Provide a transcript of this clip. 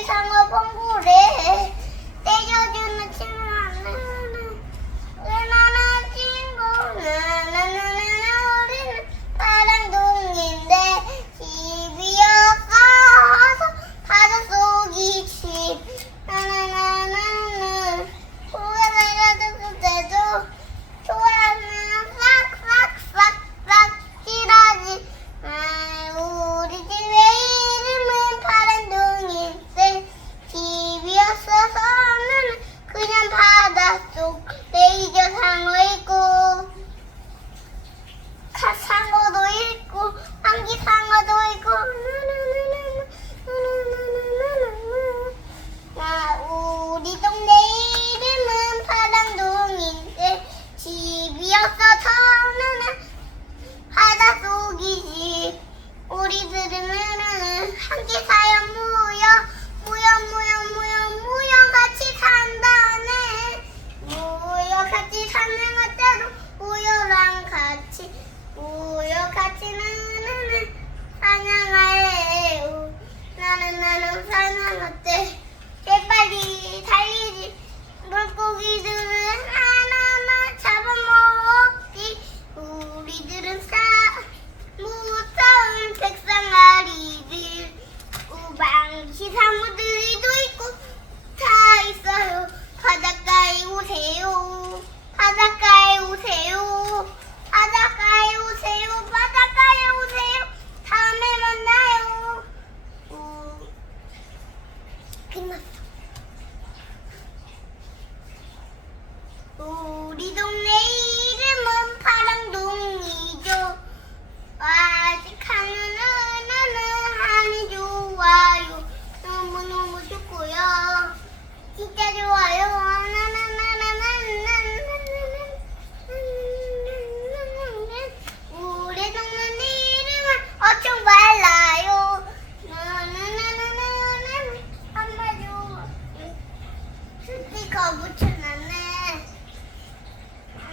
사는데 망치 상어 봉구래 우리들은 하나만 잡아먹었지. 우리들은 싸 무서운 백상아리들. 우방시 사무들도 있고 다 있어요. 바닷가에 오세요. 바닷가에 오세요. 바닷가에 오세요. 바닷가에 오세요. 다음에 만나요. 우 끝났어. kaldı.